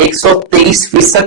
123%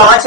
5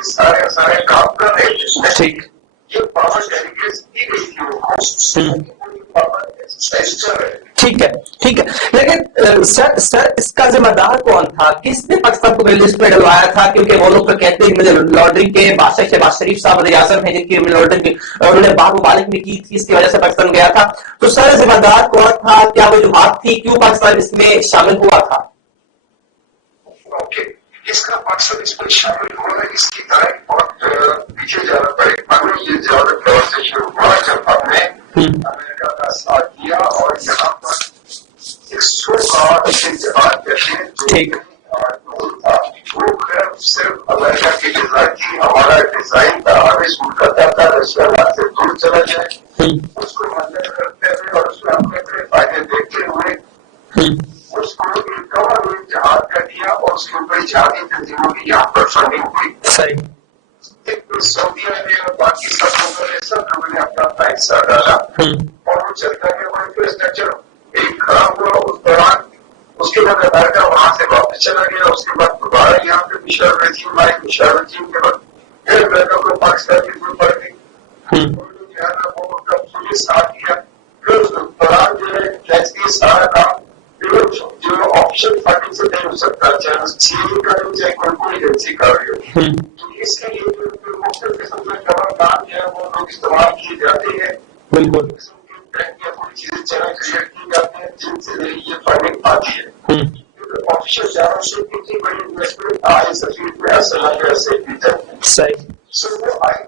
یہ سارے کام کر رہے تھے. ٹھیک. یہ پاور ڈیلیگیٹس دی گئی تھی ان کو پاور ایکسرسائز کر رہے تھے. ٹھیک ہے ٹھیک ہے. لیکن سر اس کا ذمہ دار کون تھا؟ کس نے پاکستان کو لسٹ میں ڈلوایا تھا؟ کیونکہ وہ لوگ تو کہتے ہیں منی لانڈرنگ کے بادشاہ شہباز شریف صاحب وزیر اعظم ہیں جن کی منی لانڈرنگ کی انہوں نے بعض ممالک میں کی تھی، اس کی وجہ سے پاکستان گیا تھا. تو سر ذمہ دار کون تھا؟ کیا وجوہات تھی؟ کیوں پاکستان اس میں شامل ہوا تھا؟ اس کا مقصد اس میں شامل ہونا اس کی طرح بہت پیچھے جانا پڑے. ہمیں یہ زیادہ دور سے شروع ہوا جب ہم نے امریکہ کا ساتھ دیا اور یہاں پر ایک سو کا جہاد جیسے وہ صرف امریکہ کی ڈیزائن تھی. ہمارا ڈیزائن تھا ہمیں سوٹ کرتا تھا رشیا سے دور چلا جائے. اس کو مدد کرتے ہوئے اور اس میں اپنے اپنے فائدے دیکھتے ہوئے اس کو ایک جہاد کر دیا اور اس کے اوپر جہادی تنظیموں کی یہاں پر فنڈنگ ہوئی. سعودیہ نے اور باقی سب لوگوں نے اپنا اپنا حصہ ڈالا اور وہ چلتا گیا. وہ انفراسٹرکچر ایک خراب ہوا اس دوران. اس کے بعد امریکہ وہاں سے واپس چلا گیا. اس کے بعد دوبارہ یہاں پہ مشرف رجیم آئی. مشرف رجیم کے بعد پھر امریکہ کو پاکستان کی ضرورت پڑ گئی. جو ہے نا وہ پولیس ساتھ دیا. پھر اس دوران جو ہے کیسے سارا کام جو آفیشل فنڈنگ سے نہیں ہو سکتا، چاہے سی کا ہو چاہے کوئی ایجنسی کا ہو. اس کے لیے جو مختلف قسم کے کام جو ہے وہ لوگ استعمال کیے جاتے ہیں. بالکل. کوئی چیزیں چینل کریٹ کی جاتی ہیں جن سے یہ فنڈنگ آتی ہے. آفیشل جانب سے کتنی بڑی انویسٹمنٹ آئی سفید میں اصل سے وہ آئی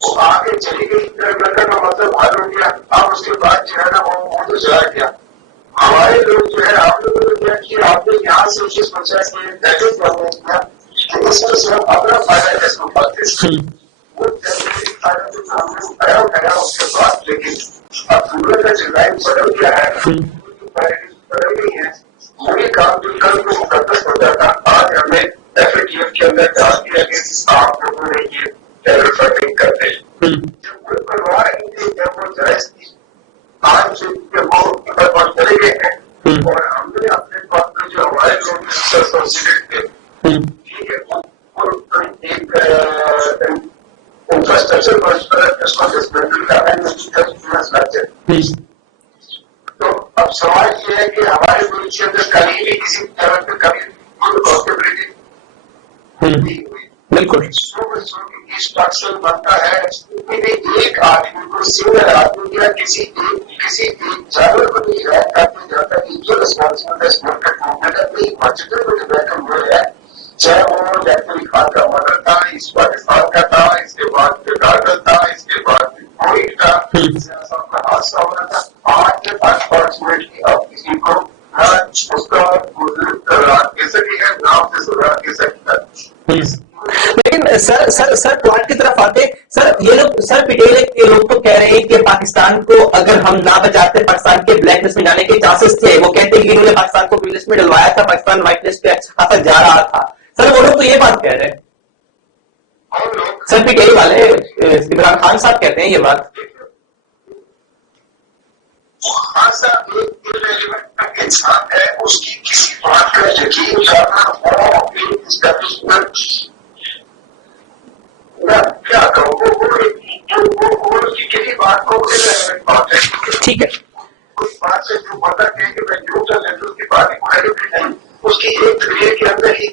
وہ آگے چلی گئی. امریکہ کا مطلب حل ہو گیا. اب اس کے بعد جو ہے نا وہ تو چلا گیا. ہمارے لوگ جو ہے آپ لوگوں نے کیا کیا، آپ نے یہاں سے چیز پہنچا کے پیکج بنانا کیا کہ اس میں صرف اپنا فائدہ کیسے اٹھاتے ہیں. وہ فائدہ جو ہم نے اٹھایا اس کے بعد لیکن اب دنیا کا ڈیزائن بدل گیا ہے، بدل گئی ہے. وہی کام جو کل کو مقدس ہو جاتا آج ہمیں ایف اے ٹی ایف کے اندر ڈال دیا کہ آپ لوگوں نے یہ ٹیرر فنڈنگ کرتے ہیں. جب کوئی پرواہ نہیں تھی جب وہ جائز تھی. آج وہ چلے گئے ہیں اور ہم نے اپنے پاس میں جو ہمارے لوگ تھے ٹھیک ہے ایک انفراسٹرکچر تو اب سوال یہ ہے کہ ہمارے ملک کے اندر کبھی بھی کسی طرح سے کبھی پاسبلٹی نہیں ہوئی. بالکل اسٹرکچر بنتا ہے ایک آدمی کو سنگل آدمی یا کسی ایک جانور کو نہیں کرنے جاتا کہ جو ریسپانسبل ہے چاہے وہ ڈاکٹر خان کا مدر تھا، اس پاکستان کا تھا، اس کے بعد ڈاکٹر تھا، اس کے بعد کوئی تھا کا حادثہ ہونا تھا. آج کے انفارچونیٹلی اب کسی کو اس کا کیسے بھی ہے نام سے سزا کیسے ہے. لیکن سر پوائنٹ کی طرف آتے سر یہ لوگ سر پٹیل کے لوگ تو کہہ رہے ہیں کہ پاکستان کو اگر ہم نہ بچاتے پاکستان کے بلیک لسٹ میں جانے کے چانسز تھے. وہ کہتے ہیں کہ انہوں نے پاکستان کو گرین لسٹ میں ڈلوایا تھا، پاکستان وائٹ لسٹ پہ اچھا خاصا جا رہا تھا. سر وہ لوگ تو یہ بات کہہ رہے ہیں. سر پٹیل والے عمران خان صاحب کہتے ہیں یہ بات. انسان ہے اس کی کسی بات کا یقین کرنا کیا کہوں کسی بات کو ٹھیک ہے کوئی بات سے جو پتا کہ میں جو اس کی بات نہیں اس کی ایک کریئر کے اندر ہی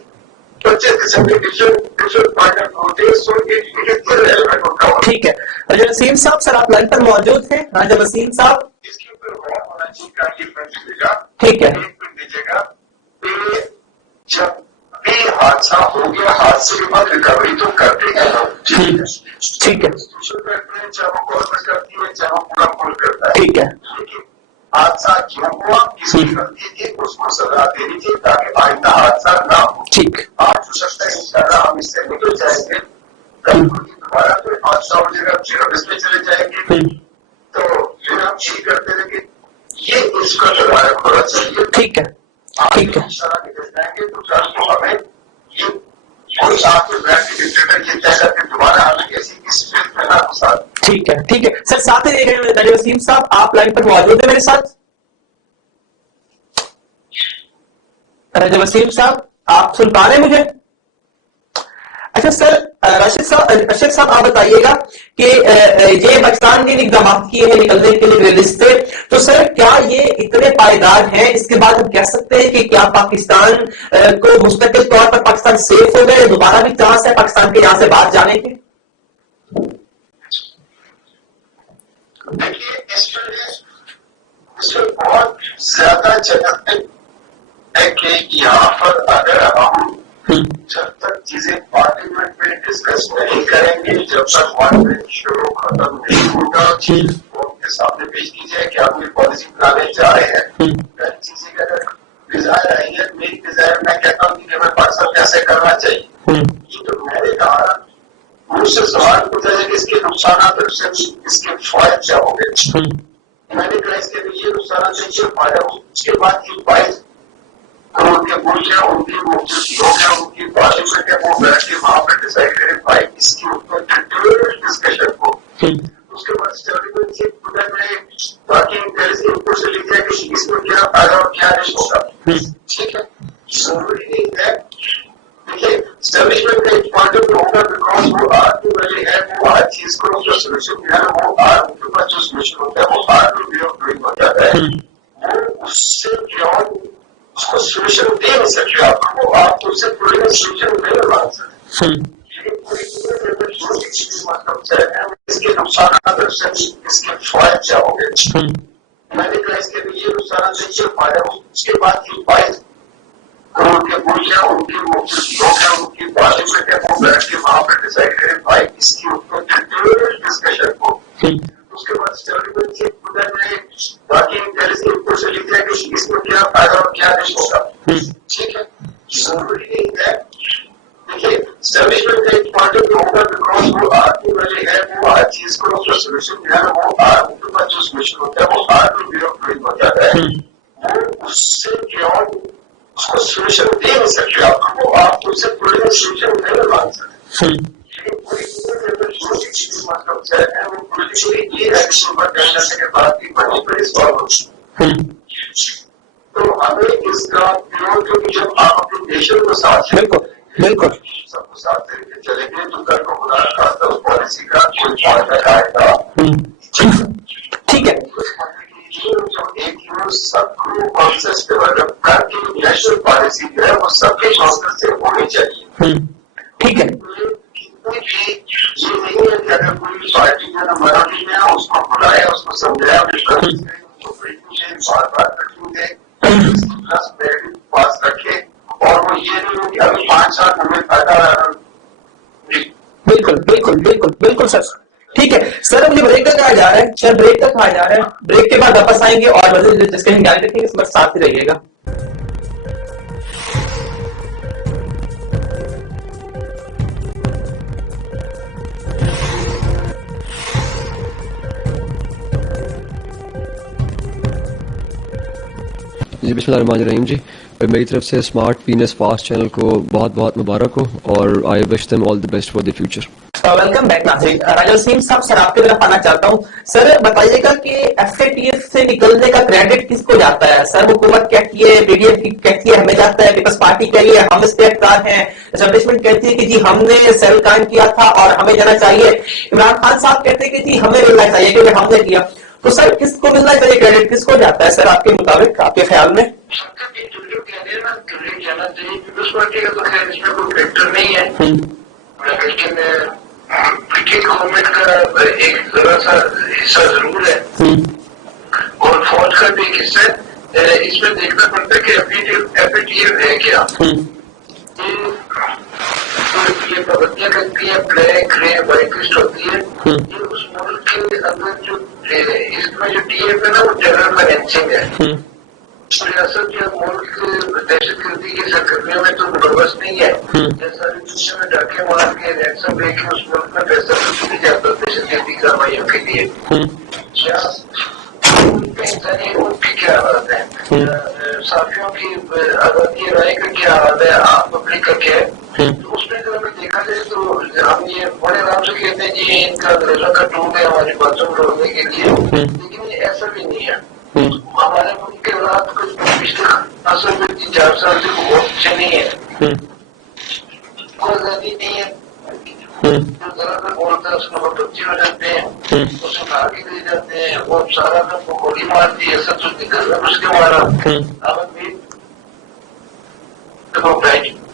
25 قسم کے ڈفرنٹ پوائنٹ ہوتے ہیں. سو ایلیمنٹ ہوتا ہے. ٹھیک ہے. راجہ وسیم صاحب سر آپ لائن پر موجود ہیں. راجہ وسیم صاحب اس کے اوپر غور ہونا چاہیے. یہ دیجیے گا ٹھیک ہے دیجیے گا کہ جب بھی حادثہ ہو گیا حادثے کے بعد ریکوری تو کرتے ہیں ٹھیک ہے چاہے وہ گورنمنٹ کرتی ہے چاہے وہ پورا ملک کرتا ہے. ٹھیک ہے لیکن حادثہ کیوں ہوا کسی غلطی تھی اس کو سزا دینی تھی تاکہ آئندہ حادثہ نہ ہو. ٹھیک آج ہو سکتا ہے انشاءاللہ ہم اس سے نکل جائیں گے. کل کو دوبارہ کوئی حادثہ ہو جائے گا پھر ہم اس میں چلے جائیں گے. تو پھر ہم یہی کرتے ہیں کہ یہ اس کا تدارک ہونا چاہیے. ٹھیک ہے ٹھیک ہے انشاءاللہ نکل جائیں گے تو کل کو ہمیں یہ کوئی آپ کے بیٹھ کے ڈکٹیٹر یہ طے کر کے دوبارہ ہمیں کسی کسی فیلڈ میں نہ گھسا. ٹھیک ہے ٹھیک ہے سر. ساتھ ہی دیکھ رہے ہیں وسیم صاحب آپ لائن پر موجود ہیں میرے ساتھ. راجہ وسیم صاحب آپ سن پا رہے ہیں مجھے؟ اچھا سر ارشد صاحب آپ بتائیے گا کہ یہ پاکستان نے اقدامات کیے ہیں نکلنے کے لیے گرے لسٹ سے، تو سر کیا یہ اتنے پائیدار ہیں؟ اس کے بعد ہم کہہ سکتے ہیں کہ کیا پاکستان کو مستقل طور پر پاکستان سیف ہو گئے، دوبارہ بھی چانس ہے پاکستان کے یہاں سے باہر جانے کے؟ دیکھیے اس میں بہت زیادہ جگہ ہے کہ یہاں پر اگر ہم جب تک چیزیں پارلیمنٹ میں ڈسکس نہیں کریں گے، جب تک پارلیمنٹ شروع ختم نہیں ہوگا، قوم کے سامنے پیش کی جائے کہ ہم یہ پالیسی بنانے جا رہے ہیں، چیزیں کا اگر ڈیزائر آئی ہے، میری ڈیزائر میں کہتا ہوں کہ ہمیں پاکستان کیسے کرنا چاہیے، یہ تو میں نے کہا مجھ سے سوال پوچھا جائے کہ اس کے نقصانات اور اس کے فوائد کیا ہوں گے، میں نے کہا اس کے یہ نقصانات ہے، یہ فائدہ ہو، اس کے بعد یہ فائد ان کے ملک ہے، ان کی لوگ ہیں، ان کی پارلیمنٹ ہے، وہ بیٹھ کے وہاں پہ ڈیسائڈ کرے بھائی اس کے اوپر ڈسکشن کو، اس کے بعد اسٹیبلمنٹ سے خدا میں باقی انپٹ سے لکھ جائے کہ اس میں کیا فائدہ اور کیا نہیں ہوگا، ٹھیک ہے، ضروری نہیں ہے. دیکھیے اسٹیبلشمنٹ کا ایک پوائنٹ آف ویو ہوگا بیکاز وہ آدمی والے ہے، وہ ہر چیز کو جو سولوشن دیا ہے وہ آدمی کے پاس جو سولوشن ہوتا ہے وہ آدمی وے آف ڈوئنگ ہو جاتا ہے، وہ اس سے بیونڈ اس کو سولوشن دے نہیں سکتے، آپ کو اس سے پورے سولوشن نہیں مان سکتے، اس کے نقصانات اس کے فوائد کیا ہوں گے، میں نے کہا اس کے یہ نقصانات ہے، یہ فائدہ ہو، اس کے بعد یہ فائد ان کے ملک ہے، ان کی لوگ ہیں، ان کی پارلیمنٹ ہے، وہ بیٹھ کے وہاں پہ ڈیسائڈ کرے بھائی اس کے اوپر ڈسکشن کو، اس کے بعد اسٹیبلمنٹ سے خدا میں باقی انپٹ سے لکھ جائے کہ اس میں کیا فائدہ اور کیا نہیں ہوگا، ٹھیک ہے، ضروری نہیں ہے. دیکھیے اسٹیبلشمنٹ کا ایک پوائنٹ آف ویو ہوگا بیکاز وہ آدمی والے ہے، وہ ہر چیز کو جو سولوشن دیا ہے وہ آدمی کے پاس جو سولوشن ہوتا ہے وہ آدمی وے آف ڈوئنگ ہو جاتا ہے، وہ اس سے بیونڈ اس کو سولوشن دے نہیں سکتے، آپ کو اس سے پورے سولوشن نہیں مان سکتے، لیکن پوری تو ہمیں اس کا جب آپ اپنے نیشن کو ساتھ بالکل سب کو ساتھ لے کے چلیں گے تو کل کو خدا نخواستہ اس پالیسی کا کوئی فائدہ آئے گا، ٹھیک ہے. ایک سب کو کانسیپٹ ڈیولپ کر کے نیشنل پالیسی جو ہے وہ سب کے کانسیپٹ سے ہونی چاہیے، ٹھیک ہے. یہ نہیں ہے کہ اگر کوئی پارٹی جو ہے مراٹھی میں اس کو بلایا، اس کو سمجھایا، بار بار رکھیں پاس رکھے، اور وہ یہ نہیں ہو کہ ابھی 5 سال ہمیں فائدہ. بالکل بالکل بالکل بالکل سر، ٹھیک ہے سر. مجھے بریک کا کہا جا رہا ہے، شاید بریک کا کہا جا رہا ہے، بریک کے بعد واپس آئیں گے اور مزید ڈسکشن جاری رکھیں گے، اس وقت ساتھ ہی رہیے گا. جی بسم اللہ الرحمن الرحیم. جی میری طرف سے اسمارٹ وینس فاسٹ چینل کو بہت بہت مبارک ہو اور I wish them all the best for the future. Welcome back ناظرین. راجا وسیم صاحب سر آپ کی طرف آنا چاہتا ہوں. سر بتائیے گا کہ ایف اے ٹی ایف سے نکلنے کا کریڈٹ کس کو جاتا ہے؟ سر حکومت کہتی ہے، پی ڈی ایف کہتی ہے ہمیں جاتا ہے، پیپلز پارٹی کہہ رہی ہے ہم استحقدار ہیں، اسٹیبلشمنٹ کہتی ہے کہ جی ہم نے سیل قائم کیا تھا اور ہمیں جانا چاہیے، عمران خان صاحب کہتے ہیں کہ جی ہمیں ملنا چاہیے کیونکہ ہم نے کیا. تو سر کس کو ملنا چاہیے کریڈٹ، کس کو جاتا ہے سر آپ کے مطابق، آپ کے خیال میں؟ پیپلز پارٹی کا تو خیر اس میں کوئی فیکٹر نہیں ہے، لیکن گورنمنٹ کا ایک ذرا سا حصہ ضرور ہے اور فوج کا بھی ایک حصہ ہے. اس میں دیکھنا پڑتا ہے کہ ایف اے ٹی ایف ہے کیا، یہ پابندیاں کرتی ہے، بلیک گرے وائٹ لسٹ ہوتی ہے، یہ اس ملک کے اندر جو اس میں جو ٹی ایف ہے نا وہ جنرل فائنینسنگ ہے، ریاست یا ملک دہشت گردی کی سرگرمیوں میں تو ملوث نہیں ہے، جیسا دنیا میں ڈاکے مار کے رینسم لے کے اس ملک میں پیسہ تو نہیں جاتا دہشت گردی کارروائیوں کے لیے. کیا انسانی حقوق کی کیا حالت ہے، صحافیوں کی آزادی رائے کا کیا حالت ہے، عام پبلک کا کیا ہے؟ تو اس میں اگر ہمیں دیکھا جائے تو ہم یہ بڑے آرام سے کہتے ہیں جی ان کا انگریزوں کا ٹول ہے ہماری باتوں کو روکنے کے لیے، لیکن یہ ایسا بھی نہیں ہے. ہمارے ملک کے حالات کچھ پچھلے اصل میں 3-4 سال سے بہت اچھے نہیں ہے، کوئی آزادی نہیں ہے، طرح کا بولتا ہے اس کے اوپر بچے ہو جاتے ہیں، اس کو آگے لے جاتے ہیں، وہ سارا دن کو گولی مارتی ہے، سب کچھ نکل رہا اس کے مارا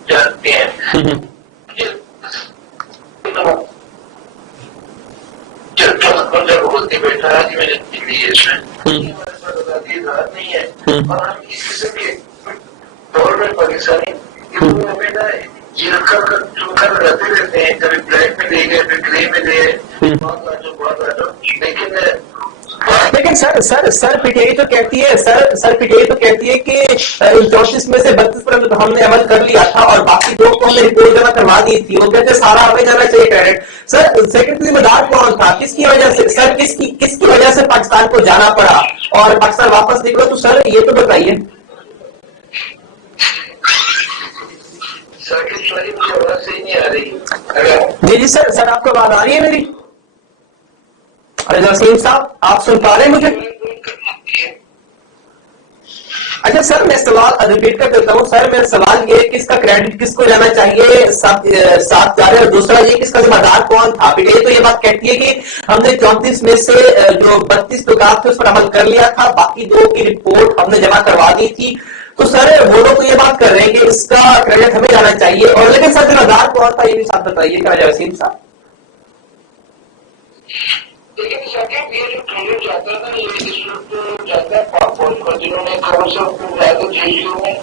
جاتے ہیں جب بولتے بیٹھا ہے کہ میرے لیے اس میں ہمارے پاس آزادی اظہار نہیں ہے، اور ہم اس قسم کے دور میں پاکستانی بیٹا یہ کر رہتے رہتے ہیں، کبھی بلیک میں لے گئے، پھر گرے میں لے لیکن سر پٹیری تو کہتی ہے سر پٹیری تو کہتی ہے کہ 34 میں سے 32 پر ہم نے عمل کر لیا تھا اور باقی 2 کو ہم نے رپورٹ جمع کروا دی تھی، وہ کہتے سارا ہمیں جانا چاہیے کریڈٹ۔ سر سیکرٹری مدار کون تھا، کس کی وجہ سے سر کس کی وجہ سے پاکستان کو جانا پڑا اور پاکستان واپس نکلو؟ تو سر یہ تو بتائیے۔ جی سر آپ کو بات آ رہی ہے میری؟ وسیم صاحب آپ سن پا رہے ہیں مجھے؟ اچھا سر میں سوال ریپیٹ کر دیتا ہوں۔ سر میرا سوال یہ کہ اس کا کریڈٹ کس کو جانا چاہیے، ساتھ جا رہے، اور دوسرا یہ کہ اس کا ذمہ دار کون تھا؟ یہ تو یہ بات کہتی ہے کہ ہم نے 34 میں سے جو 32 لوگ تھے اس پر عمل کر لیا تھا، باقی 2 کی رپورٹ ہم نے جمع کروا دی تھی۔ تو سر وہ لوگ تو یہ بات کر رہے ہیں کہ اس کا کریڈٹ ہمیں جانا چاہیے، اور لیکن سر ذمہ دار کون تھا یہ بھی ساتھ بتائیے گا وسیم صاحب۔ لیکن سیکنڈ یہ جو کریڈٹ جاتا ہے نا، یہ اس وقت جاتا ہے پاک فوج کو، جنہوں نے خبر سے زیادہ جیلوں میں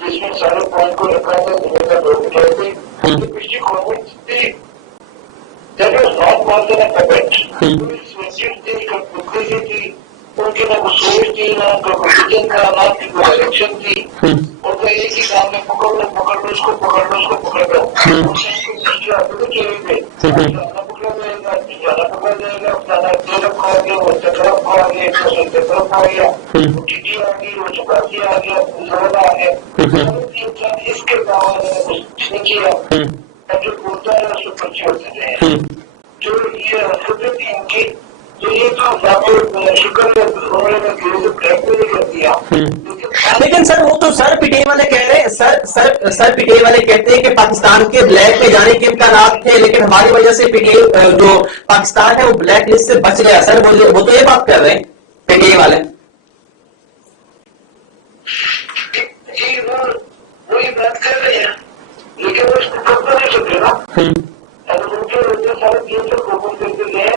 جس میں سارے فوج کو رکھا تھا، جنہیں کا لوگ اٹھائے تھے، پچھلی گورنمنٹ تھی جب نارتھ مارکن تھی، ان کی نہ کوئی سوچ تھی، نہ ان کا کوئی ویژن تھا، نہ ان کی کوئی ڈائریکشن تھی، ان کا ایک ہی کام ہے پکڑ لو اس کو پکڑ لو اس کو پکڑ لو، آتے تو چلے گئے پکڑا جائے گا، جانا پکڑا جائے گا، جانا طرف آ گیا، وہ طرف آ گیا، طرف آ گیا، وہ ٹی آ گئی، وہ چپاسی آ گیا، زیادہ آ گیا، اس کے علاوہ کچھ نہیں کیا، جو بولتا ہے اس کو پرچے ہوتے ہیں جو یہ حرکتیں تھی ان کی، تو یہ تو شکر ہے انہوں نے بلیک میں کر دیا۔ لیکن سر وہ تو سر پٹیری والے کہہ رہے ہیں، سر پٹیری والے کہتے ہیں کہ پاکستان کے بلیک میں جانے کے امکانات تھے، لیکن ہماری وجہ سے جو پاکستان ہے وہ بلیک لسٹ سے بچ گیا۔ سر وہ تو یہ بات کر رہے ہیں پٹیری والے۔ جی وہی بات کر رہے ہیں، لیکن وہ اس کو کب نہیں سکتے نا، اگر ان کے وجہ سارے 300 کوپن کرتے گئے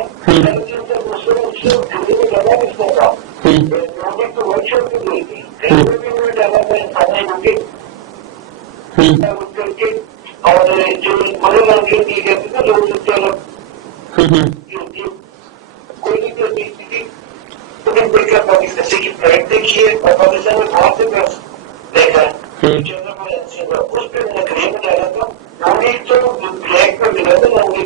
تو ورک شاپ کی گئی تھی، جانا تھا انسانی کر کے، اور جو بڑے لڑکے دیے کہتے تھے لوگ سب سے الگ کوئی نہیں کرتی تھی، لیکن دیکھا پاکستان کی فلائٹ دیکھیے اور پاکستان میں بہت سے پیسے دیکھا اس پہ گرے میں ڈالا تھا، وہ بھی تو بلیک پہ ملا تھا، وہ بھی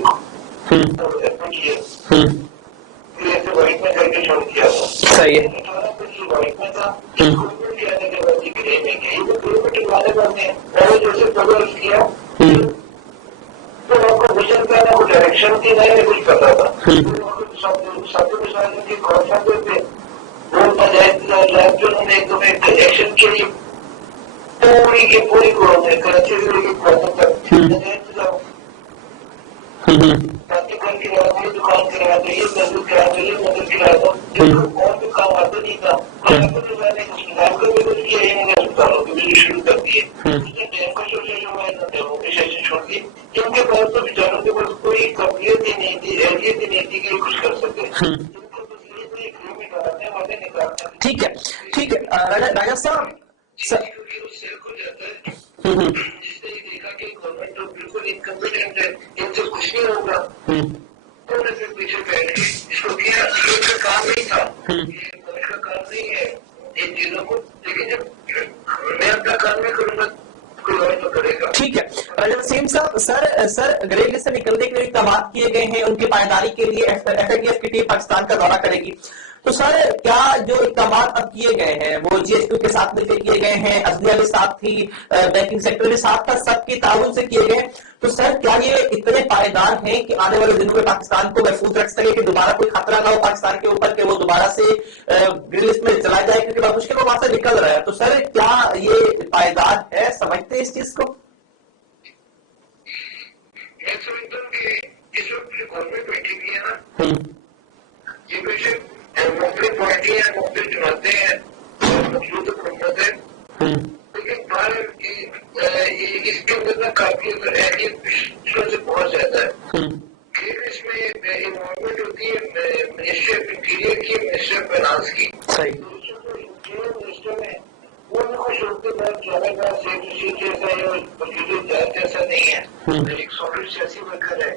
وائٹ میں کر کے چھوڑ دیا تھا، وائٹ میں تھا آنے کے بعد گرے میں گئی، وہ گرے میں ٹکوانے بنتے ہیں، میں نے جیسے پروس کیا تو آپ کو ویژن کا نہ کوئی ڈائریکشن تھی، نہ کچھ پتا تھا، سب مثال کے کون سا تھے وہ نجائز جو انہوں نے ایک ایکشن کے لیے پوری کی پوری گورنمنٹ کراچی سے لے کے کوٹا تک نجائز باقی گھر کی رات یہ دکان کرا دو، یہ مسجد کرا دو، یہ مدد کرا دو، اور بھی کام آتا نہیں تھا، میں نے اسپتال کا بھی کچھ کیا، یہ مجھے اسپتالوں کی بھی شروع کر دیے، اس نے ڈیم کا سوچا جو ہے ڈیموں کی سیشن چھوڑ دی، ان کے پاس تو بیچاروں کے پاس کوئی قابلیت ہی نہیں تھی، اہلیت ہی نہیں تھی کہ کچھ کر سکے، ٹھیک ہے راجا صاحب جس نے دیکھا کہ گورنمنٹ تو بالکل انکمپیٹنٹ ہے، ان سے کچھ نہیں ہوگا، انہوں نے پھر پیچھے بیٹھ کے اس کو کیا، یہ کا کام نہیں تھا، یہ فوج کا کام نہیں ہے ان چیزوں کو، لیکن جب میں اپنا کام نہیں کروں گا کوئی اور تو کرے گا۔ ٹھیک ہے وسیم صاحب، سر گرے لسٹ سے نکلنے کے لیے اقدامات کیے گئے ہیں، ان کی پائیداری کے لیے FATF کی ٹیم پاکستان کا دورہ کرے گی، تو سر کیا جو اقدامات اب کیے گئے ہیں وہ GSQ کے ساتھ مل کے کیے گئے ہیں، عدلیہ کے ساتھ تھی، بینکنگ سیکٹر کے ساتھ تھا، سب کی تعاون سے کیے گئے، تو سر کیا یہ اتنے پائیدار ہیں کہ آنے والے دنوں میں پاکستان کو محفوظ رکھ سکے کہ دوبارہ کوئی خطرہ نہ ہو پاکستان کے اوپر کہ وہ دوبارہ سے گرین لسٹ میں چلا جائے، کیونکہ بہت مشکل وہاں سے نکل رہا ہے، تو سر کیا یہ پائیدار ہے، سمجھتے ہیں اس چیز کو؟ میں سمجھتا ہوں کہ گورنمنٹ بیٹھی ہوئی ہے نا، یہ بے شک مختلف پارٹی ہیں، مختلف جماعتیں ہیں، موجود حکومت ہے، لیکن اس کے اندر نا کافی اہلیت پچھلوں سے بہت زیادہ ہے. پھر اس میں انوالومنٹ ہوتی ہے منسٹری آف انٹیریئر کی، منسٹری آف فائنانس کی. منسٹر میں وہ بھی خوش ہوتے بہت زیادہ کا سیف جیسا ہے، وزیر جہاز جیسا نہیں ہے، ایک سالڈ سیاسی ورکر ہے.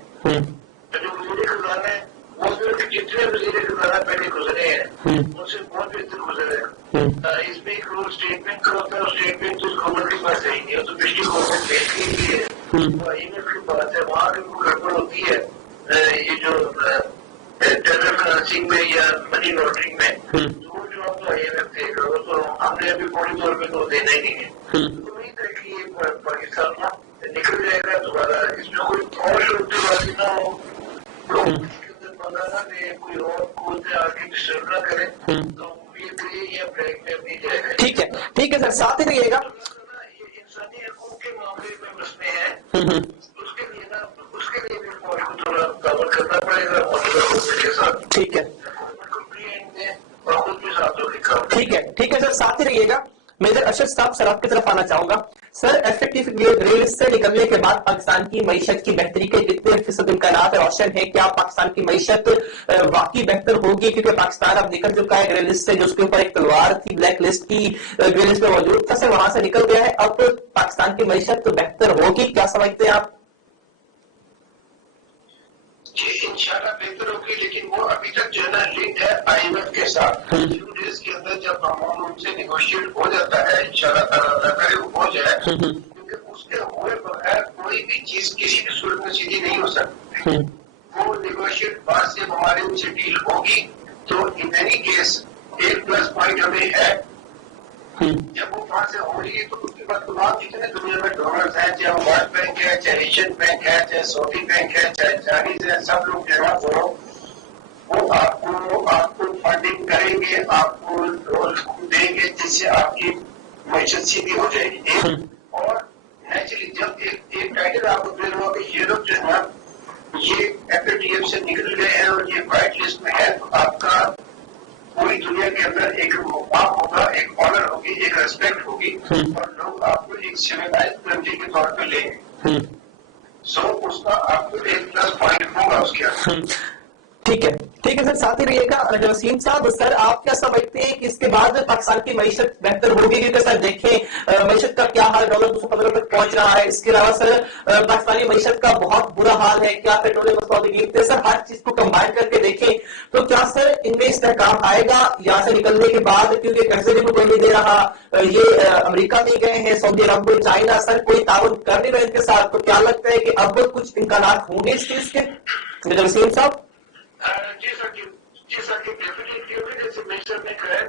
جو وزیر خزانہ ہے وہ جتنے وزیر خزانہ پہلے گزرے ہیں ان سے بہت بہتر گزرے ہیں. اس میں ایک رول اسٹیٹ بینک کا ہوتا ہے، اسٹیٹ بینک تو گورنمنٹ کے پاس ہے ہی نہیں، تو پچھلی گورنمنٹ دیکھ لی ہے. آئی ایم ایف کی بات ہے، وہاں بھی گڑبڑ ہوتی ہے یہ جو ٹیرر فائنانسنگ میں یا منی لانڈرنگ میں، وہ جو آپ تو آئی ایم ایف دیکھ رہے ہو، تو ہم نے ابھی پوری طور پہ تو دینا ہی نہیں ہے. امید ہے کہ یہ پاکستان میں نکل جائے گا دوبارہ، اس میں کوئی اور شروعی بازی نہ ہو، بنانا دے، کوئی اور کھولتے آگے ڈسٹرب نہ کرے، تو امید کریے یہ بریک میں اپنی جائے گا. ٹھیک ہے، ٹھیک ہے سر، ساتھ ہی رہیے گا. یہ انسانی حقوق کے معاملے میں مسئلے ہیں، اس کے لیے نا اس کے لیے بھی فوج کو تھوڑا تعاون کرنا پڑے گا موجودہ کے ساتھ. ٹھیک ہے، حکومت کو بھی دیں اور خود بھی ساتھ ہو کے کام. ٹھیک ہے، ٹھیک ہے سر، ساتھ ہی رہیے گا. میجر ارشد صاحب، سر آپ کی طرف آنا چاہوں گا. سر ایف ریل سے نکلنے کے بعد پاکستان کی معیشت کی بہتری کے کتنے فیصد امکانات روشن ہے؟ کیا پاکستان کی معیشت واقعی بہتر ہوگی؟ کیونکہ پاکستان اب نکل چکا ہے گرے لسٹ سے، جس کے اوپر ایک تلوار تھی بلیک لسٹ کی، گرے لسٹ میں موجود تھا، سر وہاں سے نکل گیا ہے. اب پاکستان کی معیشت بہتر ہوگی، کیا سمجھتے ہیں آپ؟ جی انشاءاللہ بہتر ہوگی، لیکن وہ ابھی تک جو ہے نا لنک ہے آئی ایم ایف کے ساتھ. فیو ڈیز کے اندر جب اماؤنٹ ان سے نیگوشیٹ ہو جاتا ہے، انشاءاللہ تعالیٰ کرے وہ ہو جائے، کیونکہ اس کے ہوئے بغیر کوئی بھی چیز کسی بھی صورت میں سیدھی نہیں ہو سکتی. وہ نیگوشیٹ بعد سے ہمارے ان سے ڈیل ہوگی، تو ان اینی کیس ایک پلس پوائنٹ ہمیں ہے. جب وہ وہاں سے ہو رہی ہے تو اس کے بعد تمام جتنے دنیا میں ڈونرز ہیں، چاہے ورلڈ بینک ہے، چاہے ایشین بینک ہے، چاہے سعودی بینک ہے، چاہے چائنیز ہے، سب لوگ جمع کرو، وہ آپ کو فنڈنگ کریں گے، آپ کو دیں گے، جس سے آپ کی معیشت سیدھی ہو جائے گی. اور نیچرلی جب ایک ٹائٹل آپ کو دے رہا کہ یورپ جو ہے یہ ایف اے ٹی ایف سے نکل گئے ہیں اور یہ وائٹ لسٹ میں ہے، تو آپ کا پوری دنیا کے اندر ایک مقام ہوگا، ایک آنر ہوگی، ایک ریسپیکٹ ہوگی، اور لوگ آپ کو ایک سیویلائز کنٹری کے طور پہ لیں گے. سو اس کا آپ کو ایک پلس پوائنٹ ہوگا اس کے اندر. ٹھیک ہے، ٹھیک ہے سر، ساتھ ہی رہیے گا. وسیم صاحب، سر آپ کیا سمجھتے ہیں کہ اس کے بعد پاکستان کی معیشت بہتر ہوگی؟ کیونکہ سر دیکھیں معیشت کا کیا حال ڈالر 215 تک پہنچ رہا ہے. اس کے علاوہ سر پاکستانی معیشت کا بہت برا حال ہے. کیا پیٹرول مسعودی قیمتیں، سر ہر چیز کو کمبائن کر کے دیکھیں تو کیا سر ان میں استحکام آئے گا یہاں سے نکلنے کے بعد؟ کیونکہ قرضے بھی کوئی نہیں دے رہا، یہ امریکہ بھی گئے ہیں، سعودی عرب، چائنا، سر کوئی تعاون کر نہیں رہے ان کے ساتھ. تو کیا لگتا ہے کہ اب کچھ امکانات ہوں گے اس چیز کے؟ وسیم صاحب. جی سر ڈیفینیٹلی جیسے منسٹر نے کہا ہے،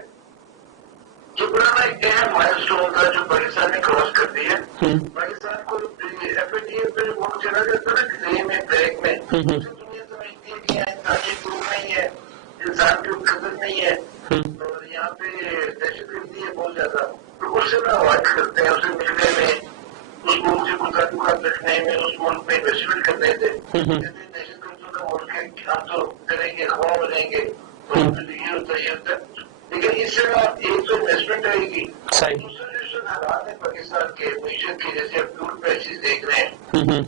جو پرانا ایک اہم مائل اسٹون تھا جو پاکستان نے کراس کر دی ہے. پاکستان کو ایف اے ٹی ایف میں وہ چلا جاتا نا گرے میں، بلیک میں، دنیا سمجھتی ہے کہ انسانی حقوق نہیں ہے، انسان کی قدر نہیں ہے، اور یہاں پہ دہشت گردی ہے بہت زیادہ. تو اس سے نا اوائڈ کرتے ہیں، اسے ملنے میں، اس ملک سے کوئی تعلقات رکھنے میں، اس ملک میں انویسٹمنٹ کرنے سے. دہشت گردوں کا ملک ہے، ہم تو کریں گے، خواہ بنیں گے، یہ ہوتا ہے یہ ہوتا ہے. لیکن اس سے ایک تو انویسٹمنٹ رہے گی، دوسرے جو حالات ہیں پاکستان کے معیشت کے، جیسے اب فیول پرائسز دیکھ رہے ہیں،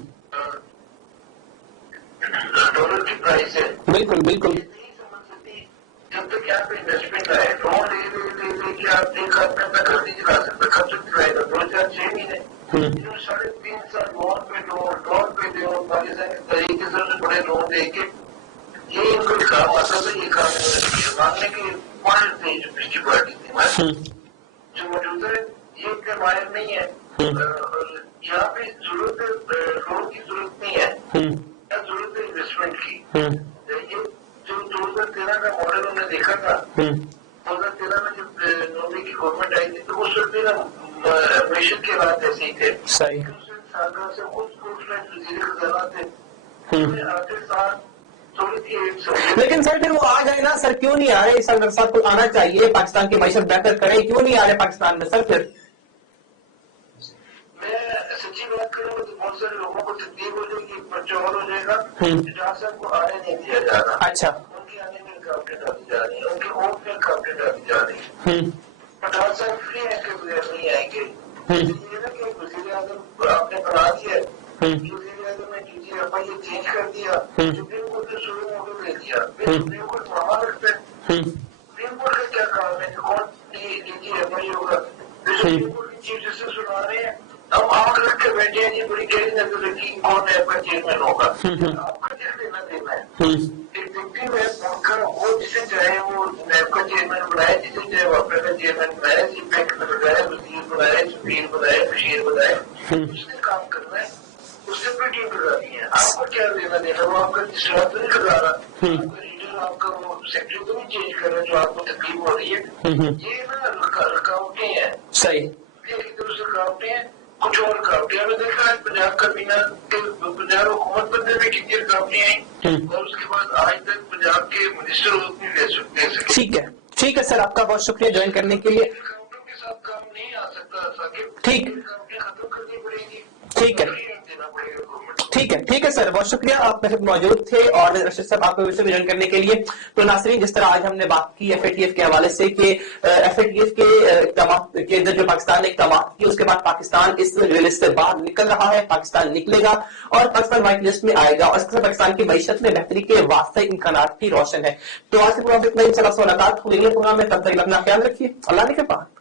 ڈالر کی پرائس ہے، بالکل بالکل نہیں سمجھ سکتی جب تک یہاں پہ انویسٹمنٹ آئے. لون لے کے آپ ایک آدمی اپنا گھر نہیں چلا سکتا، کب تک چلائے گا؟ 2006 مہینے 3.5 سال لون پہ لون پاکستان کے طریقے سے بڑے لون دے کے یہ ان کو کام آتا تھا. یہ کام مانگنے کے پوائنٹ تھے جو پچھلی پارٹی تھی جو موجودہ ہے، یہ ان کے مائر نہیں ہے. یہاں پہ ضرورت لون کی ضرورت نہیں ہے، یا ضرورت ہے انویسٹمنٹ کی. یہ جو 2013 کا ماڈل ہم نے دیکھا تھا، 2013 میں جب نومی کی گورنمنٹ آئی تھی تو اس وقت نا معیشت کے حالات ایسے ہی تھے. سالہ سے خود وزیر خزانہ تھے، آخر سال تھوڑی سی. لیکن سر پھر وہ آ جائے نا، سر کیوں نہیں آ رہے؟ سر صاحب کو آنا چاہیے، پاکستان کی معیشت بہتر کریں، کیوں نہیں آ رہے پاکستان میں سر؟ پھر میں سچی بات کروں تو بہت سارے لوگوں کو تکلیف ہو جائے گی، پرچور ہو جائے گا. اجاز صاحب کو آنے نہیں دیا جا رہا. اچھا ان کی آنے میں رکاوٹیں ڈالی جا رہی ہیں, ان کے ووٹ میں رکاوٹیں ڈالی جا رہی ہیں. پٹھان صاحب فری ہیں کہ بغیر نہیں آئیں گے. یہ نا کہ وزیر اعظم آپ نے بنا دیا, وزیر اعظم نے ڈی ایف آئی چینج کر دیا, سپریم کورٹ نے شروع ماڈل لے دیا, پھر سپریم کورٹ وہاں رکھتا ہے. سپریم کورٹ کا کیا کام ہے کہ کون ڈی ایف آئی ہوگا, پھر سپریم کورٹ کی چیف جسٹس سنا رہے ہیں, ہم آنکھ رکھ کے بیٹھے ہیں جی بڑی گہری نظر رکھی کون ایپ کا چیئرمین ہوگا. آپ کا کیا لینا دینا ہے؟ ایک ویکتی میں پہنچ کر وہ جسے چاہے وہ نیب کا چیئرمین بنائے, جسے چاہے واپس کا چیئرمین بنائے, سی بینک میں بنائے, وزیر بنائے, سفیر بنائے, بشیر بنائے, اس نے کام کرنا ہے, اس سے کوئی ٹیم گزارنی ہے. آپ کو کیا لینا دینا, وہ آپ کا اشتراک تو نہیں کرا رہا, آپ کا لیڈر آپ کا وہ سیکٹری تو نہیں چینج کر رہا جو آپ کو تکلیف ہو رہی ہے. یہ نا رکاوٹیں ہیں. صحیح. ایک طرف سے رکاوٹیں ہیں, کچھ اور رکاوٹیں ہمیں دیکھا ہے پنجاب کابینہ پنجاب حکومت بننے میں کتنی رکاوٹیں آئیں, اور اس کے بعد آج تک پنجاب کے منسٹر نہیں دے سکے. ٹھیک ہے سر, آپ کا بہت شکریہ جوائن کرنے کے لیے. رکاوٹوں کے ساتھ کام نہیں آ سکتا ثاقب, ٹھیک. رکاوٹیں ختم کرنی پڑے گی, ٹھیک ہے. دینا پڑے گا گورنمنٹ. ٹھیک ہے سر, بہت شکریہ, آپ میرے ساتھ موجود تھے اور رشید صاحب آپ کو جوائن کرنے کے لیے. تو ناظرین, جس طرح آج ہم نے بات کی ایف اے ٹی ایف کے حوالے سے کہ ایف اے ٹی ایف کے اقدامات کے اندر جو پاکستان نے اقدامات کیے, اس کے بعد پاکستان اس گرے لسٹ سے باہر نکل رہا ہے, پاکستان نکلے گا اور پاکستان وائٹ لسٹ میں آئے گا, اور اس کے ساتھ پاکستان کی معیشت میں بہتری کے واسطے امکانات بھی روشن ہے. تو آج کے پروگرام میں اتنا ہی, ملاقات ہوئی ہے پروگرام میں, تب تک اپنا خیال رکھیے, اللہ نے کے پاس.